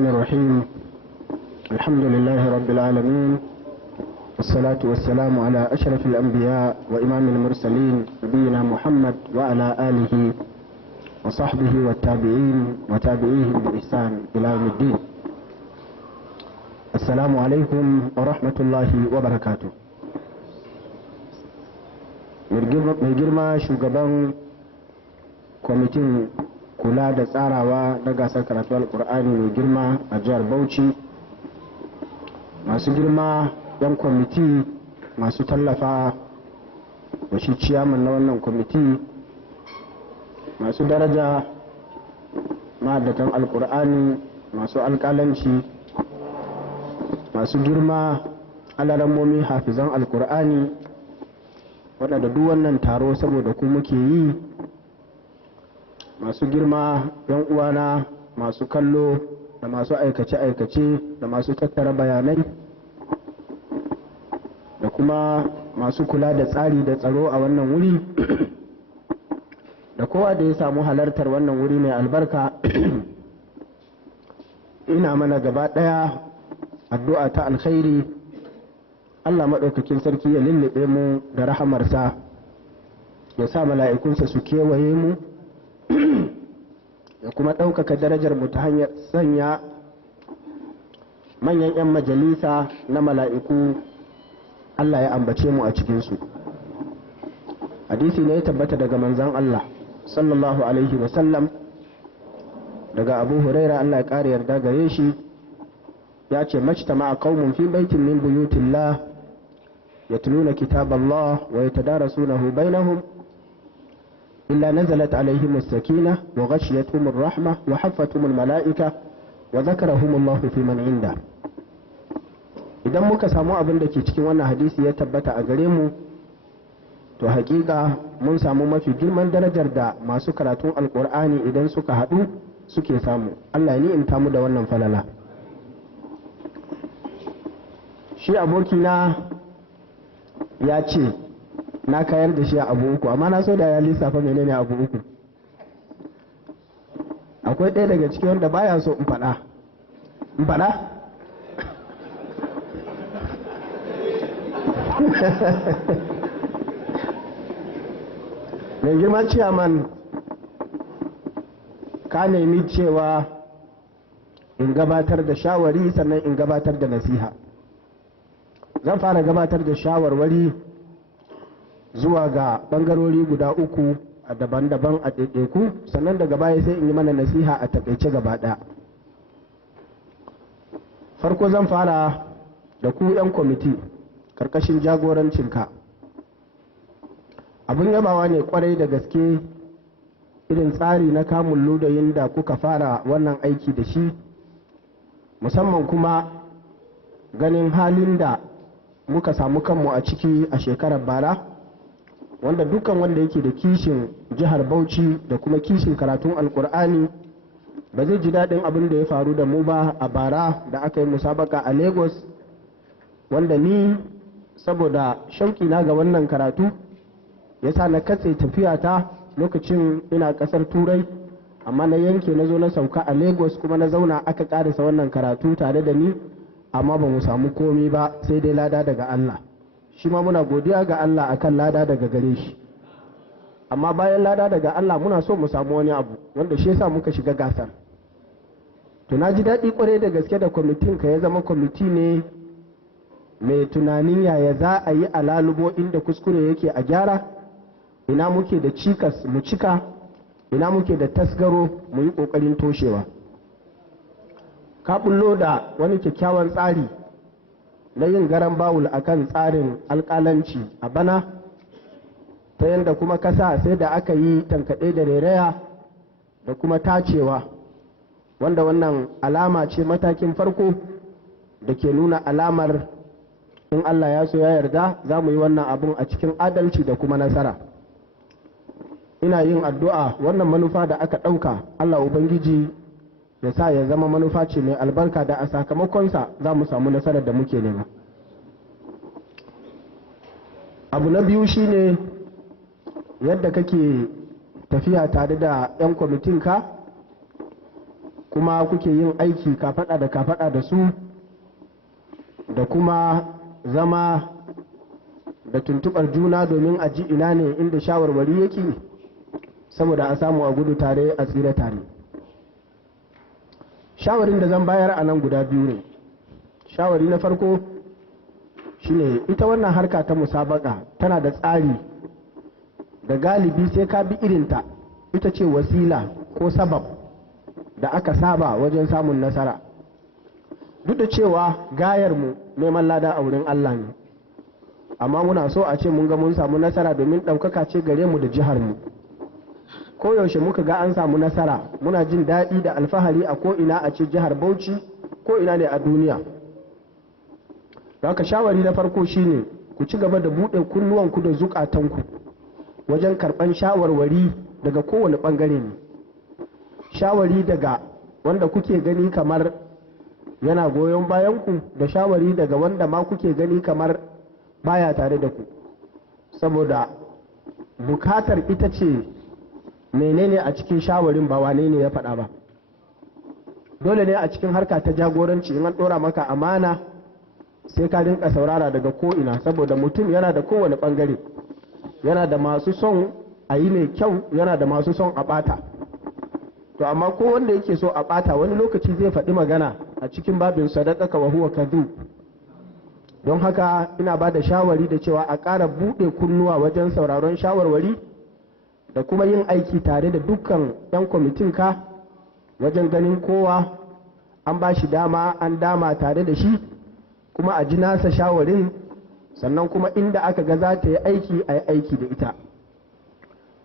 الرحيم. الحمد لله رب العالمين، والصلاة والسلام على أشرف الأنبياء وإمام المرسلين نبينا محمد وعلى آله وصحبه والتابعين وتابعيهم بإحسان إلى يوم الدين. السلام عليكم ورحمة الله وبركاته. mai girma shugaban kwamitin kula da tsarawa na gasar karatu alkur'ani mai girma a jihar Bauchi, masu girma yan kwamiti masu tallafa da shi ciyaman na wannan kwamiti, masu daraja ma'addatan alkur'ani, masu alkalanci, masu girma alarammomi hafizan alkur'ani, waɗanda duk wannan taro saboda ku muke yi, masu girma yan uwana masu kallo da masu aikace-aikace da masu tattara bayanai da kuma masu kula da tsari da tsaro a wannan wuri da kowa da ya samu halartar wannan wuri mai albarka. Ina mana gaba ɗaya addu'a ta alkhairi. Allah maɗaukakin sarki ya lullube mu da rahamarsa, ya sa mala'ikunsa su kewaye mu, ya kuma ɗaukaka darajar mu ta hanyar sanya manyan 'yan majalisa na mala'iku Allah ya ambace mu a cikinsu. Hadisi ne ya tabbata daga manzan Allah sallallahu alaihi wasallam, daga Abu Huraira Allah ya ƙara yarda gare shi, ya ce majtama'a qaumun fi baitin min buyutillah yatluna kitaballah wa yatadarasunahu bainahum إلا نزلت عليهم السكينة وغشيتهم الرحمة وحفتهم الملائكة وذكرهم الله في من عنده. idan muka samu abin da ke cikin wannan hadisi ya tabbata a gare mu, to hakika mun samu mafi girman darajar da masu karatun alkur'ani idan suka haɗu suke samu. Allah ya ni'imta mu da wannan falala. Shi abokina ya ce na kayar da shi a abu uku, amma na so da ya lissafa menene abu uku. Akwai ɗaya daga cikin wanda baya so in faɗa. Mai girma ciyaman, ka nemi cewa in gabatar da shawari sannan in gabatar da nasiha. Zan fara gabatar da shawarwari zuwa ga bangarori guda uku a daban-daban a ɗaiɗaiku, sannan daga baya sai in yi mana nasiha a taƙaice gaba ɗaya. Farko zan fara da ku 'yan kwamiti ƙarƙashin jagorancinka. Abin yabawa ne kwarai da gaske irin tsari na kamun ludayin da kuka fara wannan aiki da shi, musamman kuma ganin halin da muka samu kanmu a ciki a shekarar bara, wanda dukkan wanda yake da kishin jihar Bauchi da kuma kishin karatun alkur'ani ba zai ji daɗin abin da ya faru da mu ba a bara da aka yi musabaka a Lagos, wanda ni saboda shauki na ga wannan karatu ya sa na katse tafiyata lokacin ina ƙasar Turai, amma na yanke na zo na sauka a Lagos kuma na zauna aka ƙarisa wannan karatu tare da ni, amma ba mu samu komi ba sai dai lada daga Allah. Shi ma muna godiya ga Allah akan lada daga gare shi, amma bayan lada daga Allah muna so mu samu wani abu wanda shi yasa muka shiga gasar. To na ji daɗi kwarai da gaske da kwamitin ka ya zama kwamiti ne mai tunanin yaya za a yi alalubo inda kuskure yake a gyara, ina muke da cikas mu cika, ina muke da tasgaro mu yi ƙoƙarin toshewa. Ka bullo da wani kyakkyawan tsari na yin garan bawul a kan tsarin alƙalanci a bana, ta yadda kuma kasa sai da aka yi tankaɗe da rairaya da kuma tacewa, wanda wannan alama ce matakin farko da ke nuna alamar in Allah ya so ya yarda za mu yi wannan abun a cikin adalci da kuma nasara. Ina yin addu'a wannan manufa da aka ɗauka Allah Ubangiji ya sa ya zama manufa ce mai albarka da a sakamakonsa za mu samu nasarar da muke nema. Abu na biyu shine yadda kake tafiya tare da 'yan kwamitinka kuma kuke yin aiki kafaɗa da kafaɗa da su da kuma zama da tuntuɓar juna domin a ji ina ne inda shawarwari yake saboda a samu a gudu tare a tsira tare. Shawarin da zan bayar a nan guda biyu ne. Shawari na farko shine ita wannan harka ta musabaka tana da tsari da galibi sai ka bi irinta, ita ce wasila ko sabab da aka saba wajen samun nasara. Duk da cewa gayarmu neman lada a wurin Allah ne, amma muna so a ce mun ga mun samu nasara domin ɗaukaka ce gare mu da jiharmu. Koyaushe muka ga an samu nasara muna jin daɗi da alfahari a ko'ina a ce jihar Bauchi ko ina ne a duniya. Haka shawari na farko shine ku ci gaba da buɗe kunnuwanku da zukatanku wajen karɓan shawarwari daga kowane ɓangare ne. Shawari daga wanda kuke gani kamar yana goyon bayanku da shawari daga wanda ma kuke gani kamar baya tare da ku, saboda bukatar ita ce menene a cikin shawarin ba wane ne ya faɗa ba. Dole ne a cikin harka ta jagoranci in an ɗora maka amana sai ka rinka saurara daga ko'ina, saboda mutum yana da kowane ɓangare, yana da masu son a yi mai kyau, yana da masu son a ɓata. To amma ko wanda yake so a ɓata wani lokaci zai faɗi magana a cikin babin sadaqaka wa huwa kadhub. Don haka ina ba da shawari da cewa a ƙara buɗe kunnuwa wajen sauraron shawarwari da kuma yin aiki tare da dukkan 'yan kwamitin ka wajen ganin kowa an ba shi dama an dama tare da shi, kuma a ji nasa shawarin, sannan kuma inda aka ga za ta yi aiki a yi aiki da ita.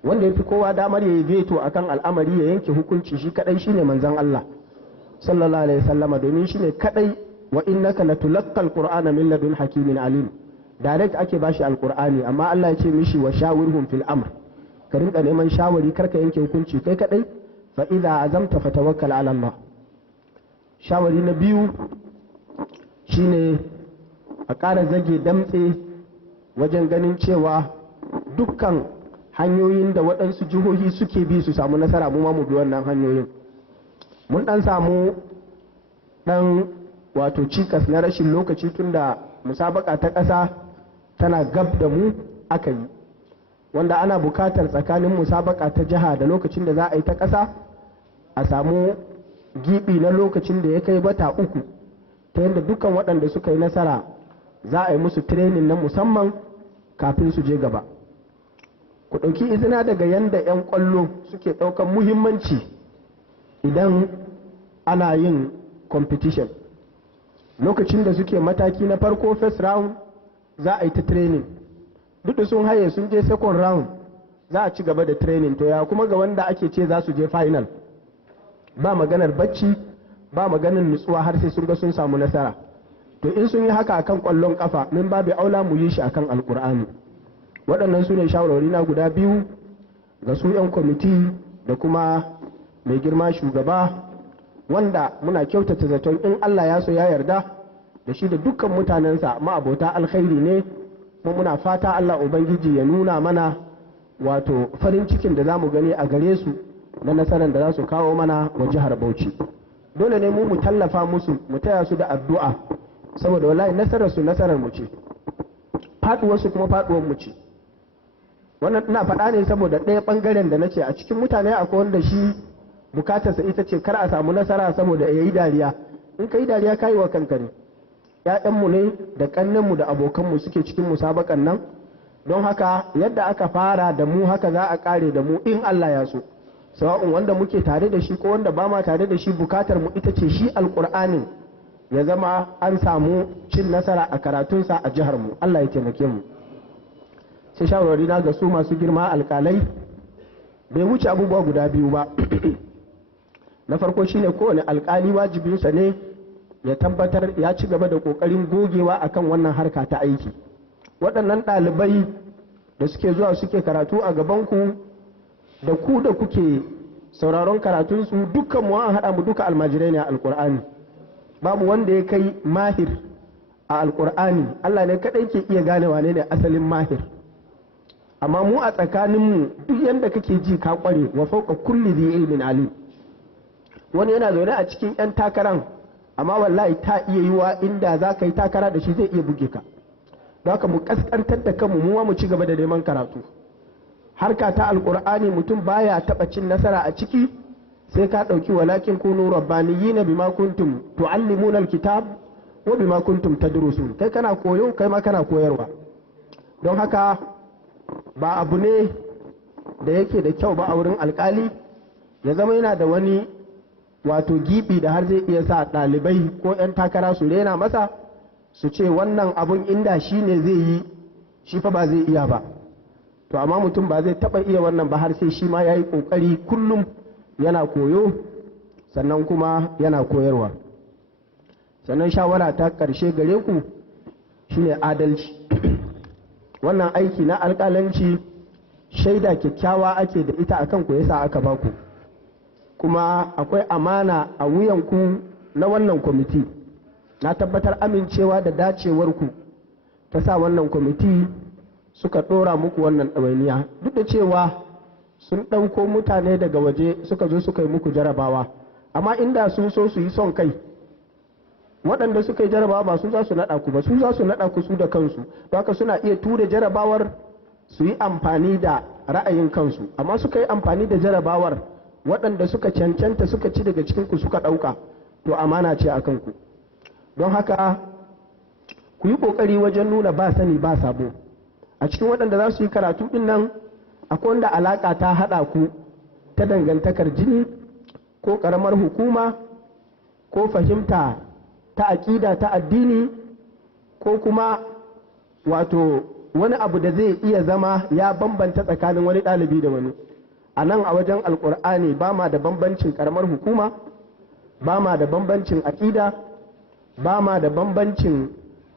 Wanda ya fi kowa damar ya yi veto a kan al'amari ya yanke hukunci shi kaɗai shine manzon Allah sallallahu alaihi wasallama, domin shine kaɗai wa innaka latulaqqal qur'ana min ladun hakimin alim. Direct ake bashi alqur'ani, amma Allah ya ce mishi wa shawirhum fil amr, ka rinka neman shawari karka yanke hukunci kai kadai, fa idza azamta fatawakkal ala Allah. Shawari na biyu shine a ƙara zage damtse wajen ganin cewa dukkan hanyoyin da waɗansu jihohi suke bi su samu nasara mu ma mu bi wannan hanyoyin. Mun ɗan samu ɗan wato cikas na rashin lokaci tun da musabaka ta ƙasa tana gab da mu aka yi, wanda ana bukatar tsakanin musabaka ta jiha da lokacin da za a yi ta ƙasa a samu gibi na lokacin da ya kai wata 3, ta yadda dukkan waɗanda suka yi nasara za a yi musu training na musamman kafin su je gaba. Ku ɗauki izina daga yadda 'yan ƙwallo suke ɗaukan muhimmanci idan ana yin competition. Lokacin da suke mataki na farko first round za a yi ta training, duk da sun haye sun je second round za a ci gaba da training. To ya kuma ga wanda ake ce za su je final, ba maganar bacci ba maganar nutsuwa har sai sun ga sun samu nasara. To in sun yi haka akan ƙwallon kafa min babu aula mu yi shi akan alkur'ani. Waɗannan su ne shawarwari na guda biyu ga su 'yan kwamiti da kuma mai girma shugaba, wanda muna kyautata zaton in Allah ya so ya yarda da shi da dukkan mutanensa ma'abota alkhairi ne, kuma muna fata Allah Ubangiji ya nuna mana wato farin cikin da za mu gani a gare su na nasarar da za su kawo mana wa jihar Bauchi. Dole ne mu tallafa musu, mu taya su da addu'a, saboda wallahi nasararsu nasarar mu ce, faɗuwarsu kuma faɗuwar mu ce. Wannan ina faɗa ne saboda ɗaya ɓangaren da na ce a cikin mutane akwai wanda shi bukatarsa ita ce kar a samu nasara saboda ya yi dariya. In ka yi dariya ka yi wa kanka ne. ‘Ya'yanmu ne da ƙannenmu da abokanmu suke cikin musabakan nan, don haka yadda aka fara da mu haka za a ƙare da mu in Allah ya so. Sawa'un wanda muke tare da shi ko wanda ba ma tare da shi, bukatar mu ita ce shi alƙur'anin ya zama an samu cin nasara a karatunsa a jihar mu. Allah ya taimake mu. Sai shawarwari na ga su masu girma alƙalai, bai wuce abubuwa guda biyu ba. Na farko shine kowane alƙali wajibinsa ne ya tabbatar ya ci gaba da ƙoƙarin gogewa akan wannan harka ta aiki. Waɗannan ɗalibai da suke zuwa suke karatu a gabanku da ku da kuke sauraron karatunsu, dukkan mu an haɗa mu duka almajirai ne a alƙur'ani. Babu wanda ya kai mahir a alƙur'ani. Allah ne kaɗai ke iya gane wane ne asalin mahir. Amma mu a tsakaninmu duk yadda kake ji ka ƙware, wa fauka kulli dhi ilmin alim. wani yana zaune a cikin 'yan takaran amma wallahi ta iya yiwa inda za ka yi takara da shi zai iya buge ka. don haka mu kaskantar da kanmu mu ci gaba da neman karatu. harka ta alkur'ani mutum baya taɓa cin nasara a ciki sai ka ɗauki walakin kunu rabbaniyina bima kuntum tuallimuna alkitab wa bima kuntum tadrusun. kai kana koyo kai ma kana koyarwa. don haka ba abu ne da yake da kyau ba a wurin alkali ya zama yana da wani wato gibi da har zai iya sa ɗalibai ko 'yan takara su rena masa su ce wannan abun inda shi ne zai yi shi fa ba zai iya ba. to amma mutum ba zai taɓa iya wannan ba har sai shi ma ya yi ƙoƙari kullum yana koyo sannan kuma yana koyarwa. sannan shawara ta ƙarshe gare ku shine adalci. wannan aiki na alƙalanci shaida kyakkyawa ake da ita akan ku yasa aka baku, kuma akwai amana a wuyanku na wannan kwamiti. na tabbatar amincewa da dacewarku ta sa wannan kwamiti suka ɗora muku wannan ɗawainiya, duk da cewa sun ɗauko mutane daga waje suka zo suka yi muku jarabawa, amma inda sun so su yi son kai waɗanda suka yi jarabawa ba su za su naɗa ku ba, su za su naɗa ku su da kansu. don haka suna iya tura jarabawar su yi amfani da ra'ayin kansu, amma suka yi amfani da jarabawar waɗanda suka cancanta suka ci daga cikinku suka ɗauka, to amana ce a kanku. don haka ku yi ƙoƙari wajen nuna ba sani ba sabo. a cikin waɗanda za su yi karatu ɗin nan akwai wanda alaƙa ta haɗa ku ta dangantakar jini ko ƙaramar hukuma ko fahimta ta aƙida ta addini ko kuma wato wani abu da zai iya zama ya bambanta tsakanin wani ɗalibi da wani. a nan a wajen alƙur'ani ba ma da bambancin ƙaramar hukuma, ba ma da bambancin aƙida, ba ma da bambancin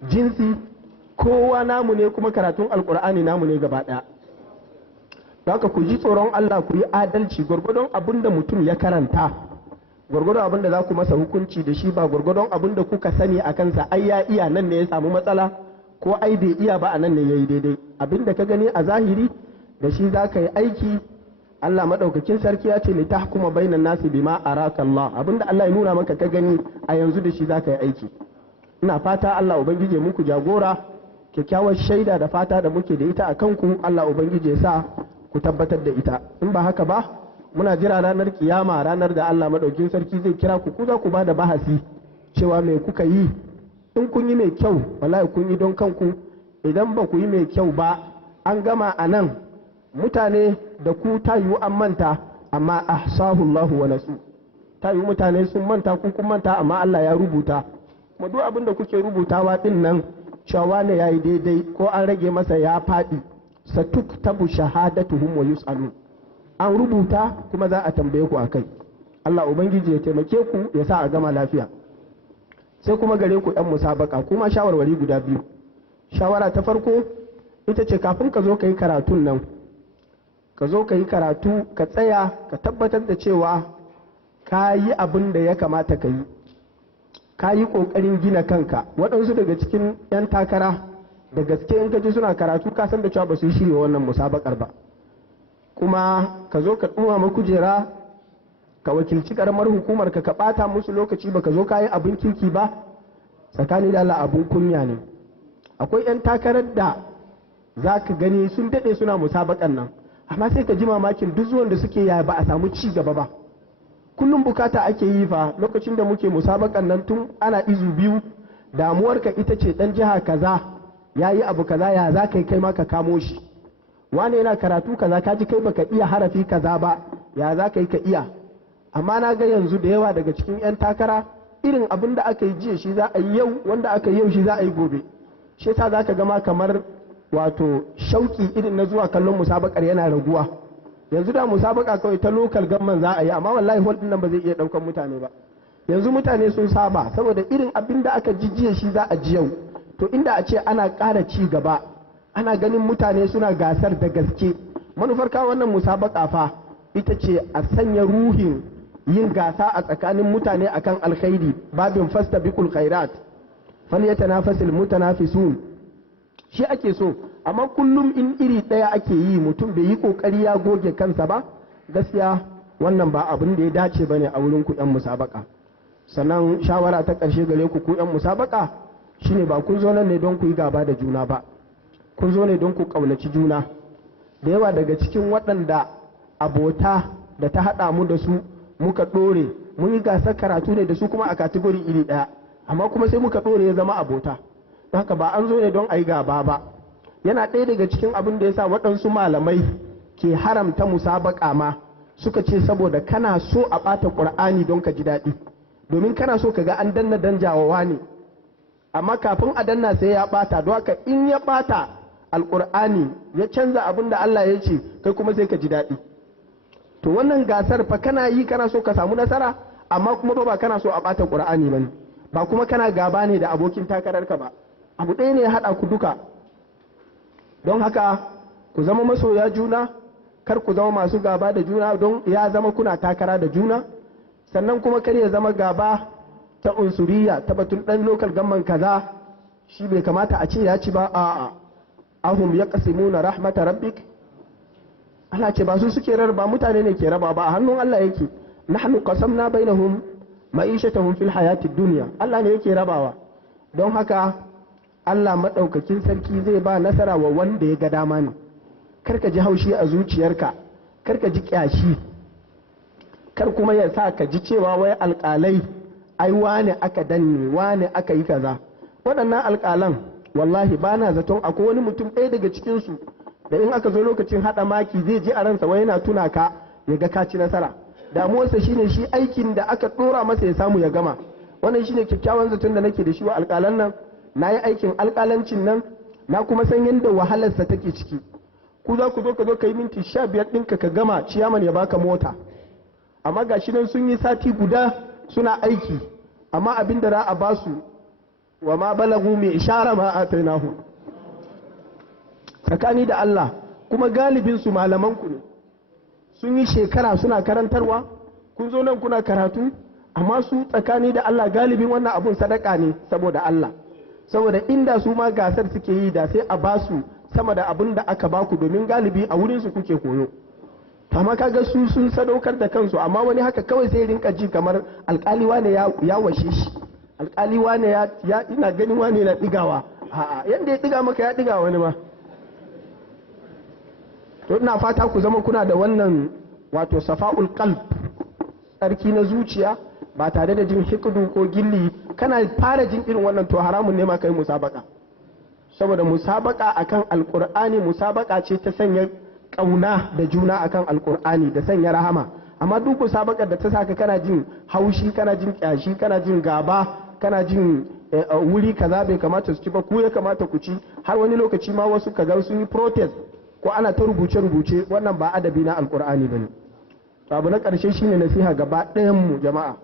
jinsi, kowa namu ne kuma karatun alƙur'ani namu ne gaba ɗaya. haka ku ji tsoron Allah ku yi adalci gwargwadon abin da mutum ya karanta, gwargwadon abin da za ku masa hukunci da shi ba gwargwadon abin da kuka sani a kansa ai ya iya nan ne ya samu matsala ko ai bai iya ba a nan ne ya yi daidai. abin da ka gani a zahiri da shi za ka yi aiki. Allah maɗaukakin sarki ya ce li tahkuma bainan nasi bima araka Allah, abin da Allah ya nuna maka ka gani a yanzu da shi za ka yi aiki. ina fata Allah ubangiji muku jagora, kyakkyawar shaida da fata da muke da ita a kanku Allah ubangiji ya sa ku tabbatar da ita. in ba haka ba muna jira ranar kiyama, ranar da Allah maɗaukin sarki zai kira ku za ku ba da bahasi cewa me kuka yi. in kun yi mai kyau wallahi kun yi don kanku, idan ba ku yi mai kyau ba an gama a nan. mutane da ku ta yiwu an manta amma ahsahu Allah wa nasu, ta yiwu mutane sun manta ku kun manta amma Allah ya rubuta. kuma duk abin da kuke rubutawa din nan cewa ne yayi daidai ko an rage masa ya faɗi, satuktabu shahadatuhum wa yus'alun, an rubuta kuma za a tambaye ku akai. Allah ubangiji ya taimake ku ya sa a gama lafiya. sai kuma gare ku ɗan musabaka kuma shawarwari guda biyu. shawara ta farko ita ce kafin ka zo ka yi karatun nan, ka zo ka yi karatu ka tsaya ka tabbatar da cewa ka yi abin da ya kamata ka yi, ka yi ƙoƙarin gina kanka. waɗansu daga cikin 'yan takara da gaske in ka ji suna karatu ka san da cewa ba su yi shirya wannan musabakar ba. kuma ka zo ka ɗumama kujera ka wakilci ƙaramar hukumar ka ɓata musu lokaci ba ka zo ka yi abin kirki ba, tsakani da Allah abin kunya ne. akwai 'yan takarar da za ka gani sun daɗe suna musabakar nan amma sai ka ji mamakin duk zuwan da suke yaya ba a samu ci gaba ba. kullum bukata ake yi fa. lokacin da muke musabakan nan tun ana izu biyu damuwarka ita ce dan jiha kaza ya yi abu kaza ya za ka yi kai ma ka kamo shi, wane yana karatu kaza ka ji kai baka iya harafi kaza ba ya za ka yi ka iya. amma na ga yanzu da yawa daga cikin 'yan takara irin abin da aka yi jiya shi za a yi yau, wanda aka yi yau shi za a yi gobe. shi yasa za ka gama kamar wato shauki irin na zuwa kallon musabakar yana raguwa. yanzu da musabaka kawai ta lokal gamman za a yi amma wallahi hol din nan ba zai iya daukan mutane ba. yanzu mutane sun saba saboda irin abin da aka ji jiya shi za a ji yau. to inda a ce ana ƙara ci gaba ana ganin mutane suna gasar da gaske, manufar kawo wannan musabaka fa ita ce a sanya ruhin yin gasa a tsakanin mutane akan alkhairi, babin fastabiqul khairat falyatanafasil mutanafisun, shi ake so. amma kullum in iri ɗaya ake yi mutum bai yi ƙoƙari ya goge kansa ba gaskiya wannan ba abin da ya dace bane a wurin ku yan musabaka. Sannan shawara ta ƙarshe gare ku yan musabaka shine ba kun zo nan ne don ku yi gaba da juna ba, kun zo ne don ku ƙaunaci juna. Da yawa daga cikin waɗanda abota da ta haɗa mu da su muka ɗore, mun yi gasar karatu ne da su kuma a kategori iri ɗaya, amma kuma sai muka ɗore ya zama abota. Don haka ba an zo ne don a yi gaba ba. Yana ɗaya daga cikin abin da ya sa waɗansu malamai ke haramta musabaka ma, suka ce saboda kana so a ɓata ƙur'ani don ka ji daɗi, domin kana so ka ga an danna danjawawa ne, amma kafin a danna sai ya ɓata. Don haka in ya ɓata alƙur'ani ya canza abin da Allah ya ce, kai kuma sai ka ji daɗi. To wannan gasar fa kana yi kana so ka samu nasara, amma kuma ba kana so a ɓata ƙur'ani ba ne, ba kuma kana gaba ne da abokin takararka ba, abu ɗaya ne ya haɗa ku duka. Don haka ku zama masoya juna, kar ku zama masu gaba da juna don ya zama kuna takara da juna. Sannan kuma kar ya zama gaba ta unsuriya ta batun ɗan lokal gamman kaza shi bai kamata a ce ya ci ba, a'a ahum yaqsimuna rahmata rabbik. Allah ce ba su suke rarraba, mutane ne ke raba, ba a hannun Allah yake. Nahnu qasamna bainahum ma'ishatahum fil hayatid dunya, Allah ne yake rabawa. Don haka Allah maɗaukakin sarki zai ba nasara wa wanda ya ga dama ne. Karka ji haushi a zuciyarka, karka ji ƙyashi, kar kuma ya sa ka ji cewa wai alƙalai ai wane aka danne, wane aka yi kaza. Waɗannan alƙalan wallahi ba na zaton akwai wani mutum ɗaya daga cikinsu da in aka zo lokacin haɗa maki zai ji a ransa wai yana tuna ka ya ga ka ci nasara. Damuwarsa shine shi aikin da aka ɗora masa ya samu ya gama. Wannan shine kyakkyawan zaton da nake da shi wa alƙalan nan. Na yi aikin alƙalancin nan, na kuma san yadda wahalarsa take ciki. Ku za ku zo ka yi minti 15 ɗinka ka gama ciyaman ya baka mota, amma ga shi nan sun yi sati guda suna aiki, amma abin da za a ba su wa ma balagu mai ishara ma a tainahu. Tsakani da Allah, kuma galibin su malaman ku ne, sun yi shekara suna karantarwa, kun zo nan kuna karatu, amma su tsakani da Allah galibin wannan abun sadaka ne saboda Allah. Saboda inda su ma gasar suke yi da sai a basu sama da abin da aka baku, domin galibi a wurin su kuke koyo. Amma kaga su sun sadaukar da kansu, amma wani haka kawai sai rinka ji kamar alƙali wane ya washe shi, alƙali wane ya ina ganin wane na digawa, a'a yanda ya diga maka ya diga wani ma. To ina fata ku zama kuna da wannan wato safa'ul qalb, tsarki na zuciya, ba tare da jin hikidu ko gilli. Kana fara jin irin wannan to haramun ne ma kai musabaka, saboda musabaka akan alkur'ani musabaka ce ta sanya kauna da juna akan alkur'ani da sanya rahama. Amma duk musabakar da ta saka kana jin haushi, kana jin kyashi, kana jin gaba, kana jin wuri kaza bai kamata su ci ba, ku ya kamata ku ci, har wani lokaci ma wasu kaga sun yi protest ko ana ta rubuce-rubuce, wannan ba adabi na alkur'ani bane. Abu na ƙarshe shine nasiha gaba ɗayan mu jama'a,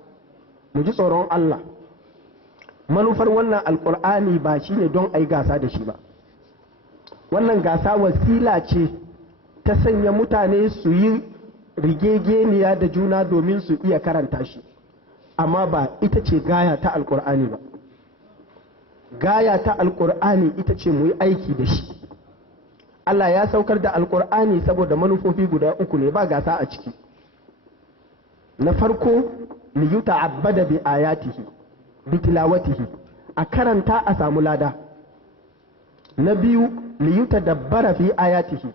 mu ji tsoron Allah. Manufar wannan alkur'ani ba shi ne don a yi gasa da shi ba. Wannan gasa wasila ce ta sanya mutane su yi rigegeniya da juna domin su iya karanta shi, amma ba ita ce gaya ta alkur'ani ba. Gaya ta alkur'ani ita ce mu yi aiki da shi. Allah ya saukar da alkur'ani saboda manufofi guda uku ne, ba gasa a ciki. Na farko, liyuta'abbada bi ayatihi bitilawatihi, a karanta a samu lada. Na biyu, liyutadabbara fi ayatihi,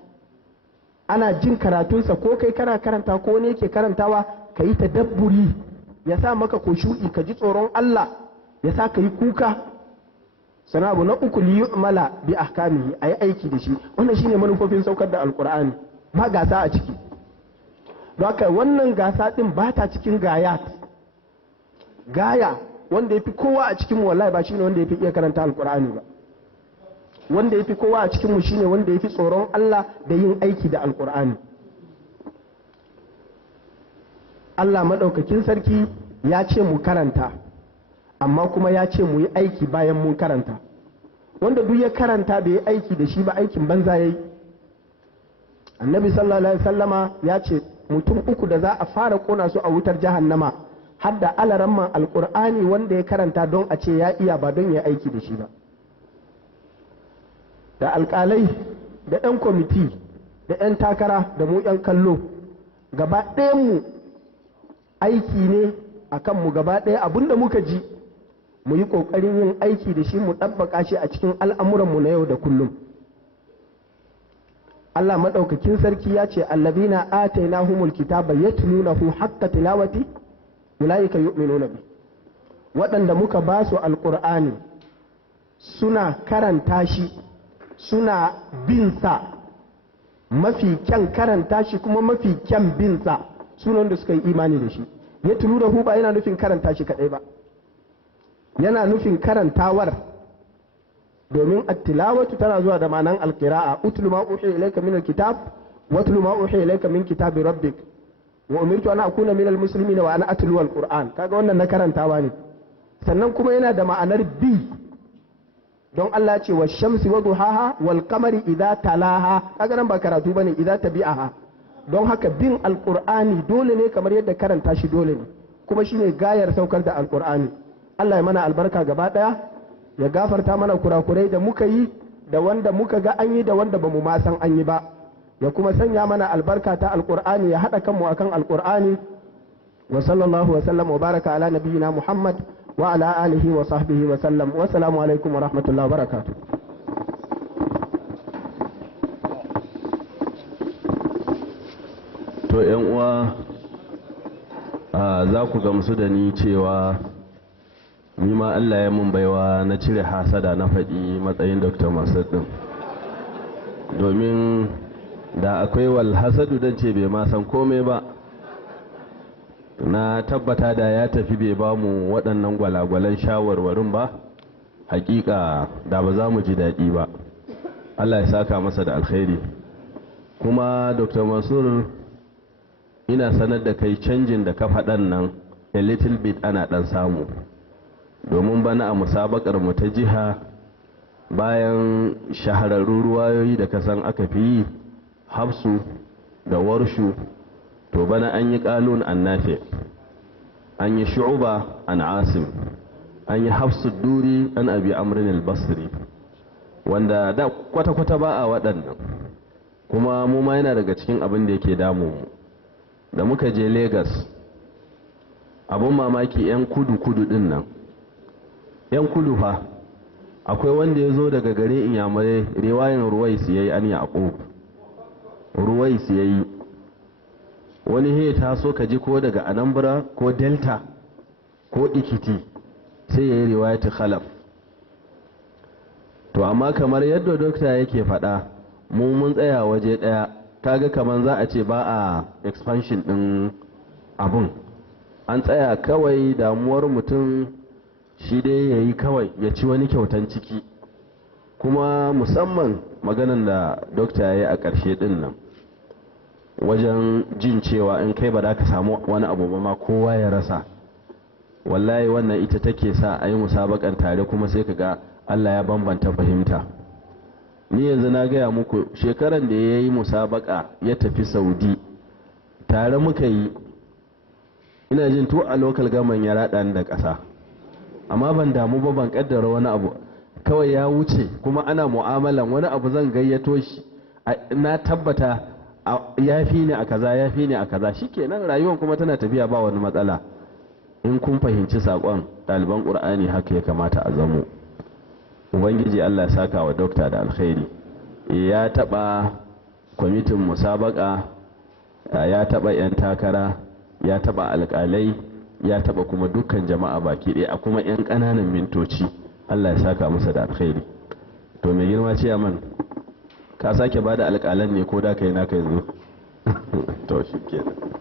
ana jin karatunsa ko kai kana karanta ko ne yake karantawa, ka yi tadabburi, ya sa maka kushu'i, ka ji tsoron Allah, ya sa ka yi kuka. Sana abu na uku, liyu'mala bi ahkamihi, a yi aiki da shi. Wannan shine manufofin saukar da alkur'ani, ba gasa a ciki. Don haka wannan gasa din ba ta cikin gayat. Gaya wanda ya fi kowa a cikinmu wallahi ba shine wanda ya fi iya karanta alkur'ani ba. Wanda ya fi kowa a cikinmu shine wanda ya fi tsoron Allah da yin aiki da alkur'ani. Allah maɗaukakin sarki ya ce mu karanta, amma kuma ya ce mu yi aiki bayan mun karanta. Wanda duk ya karanta bai yi aiki da shi ba, aikin banza ya yi. Annabi sallallahu alaihi wasallama ya ce mutum uku da za a fara kona su a wutar jahannama, har da alaramman alkur'ani wanda ya karanta don a ce ya iya ba don ya aiki da shi ba. Da alƙalai da 'yan kwamiti da 'yan takara da mu 'yan kallo, gaba ɗayanmu aiki ne a kanmu gaba ɗaya abinda muka ji mu yi ƙoƙarin yin aiki da shi mu ɗabbaƙa shi a cikin al'amuranmu na yau da kullum. Allah maɗaukakin sarki ya ce allazina atainahumul kitaba yatlunahu haqqa tilawati ulaika yu'minuna bi, waɗanda muka ba su alƙur'ani suna karanta shi suna bin sa mafi kyan karanta shi kuma mafi kyan bin sa sunan da suka yi imani da shi. Yatlunahu ba yana nufin karanta shi kaɗai ba, yana nufin karantawar, domin attilawatu tana zuwa da ma'anan alqira'a. Utlu ma uhiya ilayka min alkitab watlu ma uhiya ilayka min kitabi rabbik wa umirtu an akuna min almuslimin wa ana atlu alquran. kaga wannan na karantawa ne. Sannan kuma yana da ma'anar bi, don Allah ce wa shamsi wa duhaha wal qamari idza talaha, kaga nan ba karatu bane, idza tabi'aha. don haka bin alqur'ani dole ne kamar yadda karanta shi dole ne, kuma shine gayar saukar da alqur'ani. Allah ya mana albarka gaba daya, ya gafarta mana kurakurai da muka yi da wanda muka ga an yi da wanda bamu ma san an yi ba, ya kuma sanya mana albarka ta alqur'ani, ya hada kanmu akan alqur'ani. wa sallallahu wa sallam wa baraka ala nabiyyina Muhammad wa ala alihi wa sahbihi wa sallam. wa assalamu alaikum wa rahmatullahi wa barakatuh. to yan uwa, za ku gamsu da ni cewa ni ma Allah ya mun baiwa na cire hasada na faɗi matsayin Dr. Masud din, domin da akwai wal hasadu dan ce bai ma san komai ba, na tabbata da ya tafi bai ba mu waɗannan gwalagwalan shawarwarin ba, hakika da ba za mu ji daɗi ba. Allah ya saka masa da alkhairi. Kuma Dr. Masud, ina sanar da kai canjin da ka faɗan nan a little bit ana ɗan samu, domin bana a musabakar mu ta jiha, bayan shahararru ruwayoyi da kasan aka fi yi hafsu da warshu, to bana an yi qalun an nafi, an yi shu'ba an asim, an yi hafsu duri an abi amrin al-basri, wanda da kwata-kwata ba a waɗannan. kuma mu ma yana daga cikin abin da yake damu mu da muka je Lagos. Abun mamaki 'yan kudu din nan, 'yan kudu fa akwai wanda ya zo daga gare inyamurai, riwayan Ruwais yayi an Yaqub, Ruwais yayi. wani he ta so ka ji ko daga Anambra ko Delta ko Ikiti, sai yayi riwayat Khalaf. to amma kamar yadda dokta yake faɗa, mu mun tsaya waje ɗaya, kaga kaman za a ce ba a expansion ɗin abun, an tsaya kawai damuwar mutum shi dai ya yi kawai ya ci wani kyautan ciki. kuma musamman maganan da dokta ya yi a ƙarshe ɗin nan, wajen jin cewa in kai ba za ka samu wani abu ba ma kowa ya rasa, wallahi wannan ita take sa a yi musabakan tare kuma sai ka ga Allah ya bambanta fahimta. Ni yanzu na gaya muku shekaran da ya yi musabaka ya tafi Saudi tare muka yi, ina jin to a local gaman ya rada da ƙasa, amma ban damu ba, ban kaddara wani abu, kawai ya wuce. kuma ana mu'amalan wani abu zan gayyato shi, na tabbata ya fi ni a kaza, ya fi ni a kaza, shikenan rayuwar kuma tana tafiya ba wani matsala. in kun fahimci saƙon ɗaliban ƙur'ani haka ya kamata a zamo. Ubangiji Allah saka wa dokta da alkhairi. Ya taɓa kwamitin musabaka, ya taɓa 'yan takara, ya taɓa alƙalai, ya taɓa kuma dukkan jama'a baki ɗaya, a kuma 'yan ƙananan mintoci. Allah ya saka masa da alkhairi. To mai girma ce man, ka sake ba da alƙalan ne ko da kai na kai zo? To shi kenan.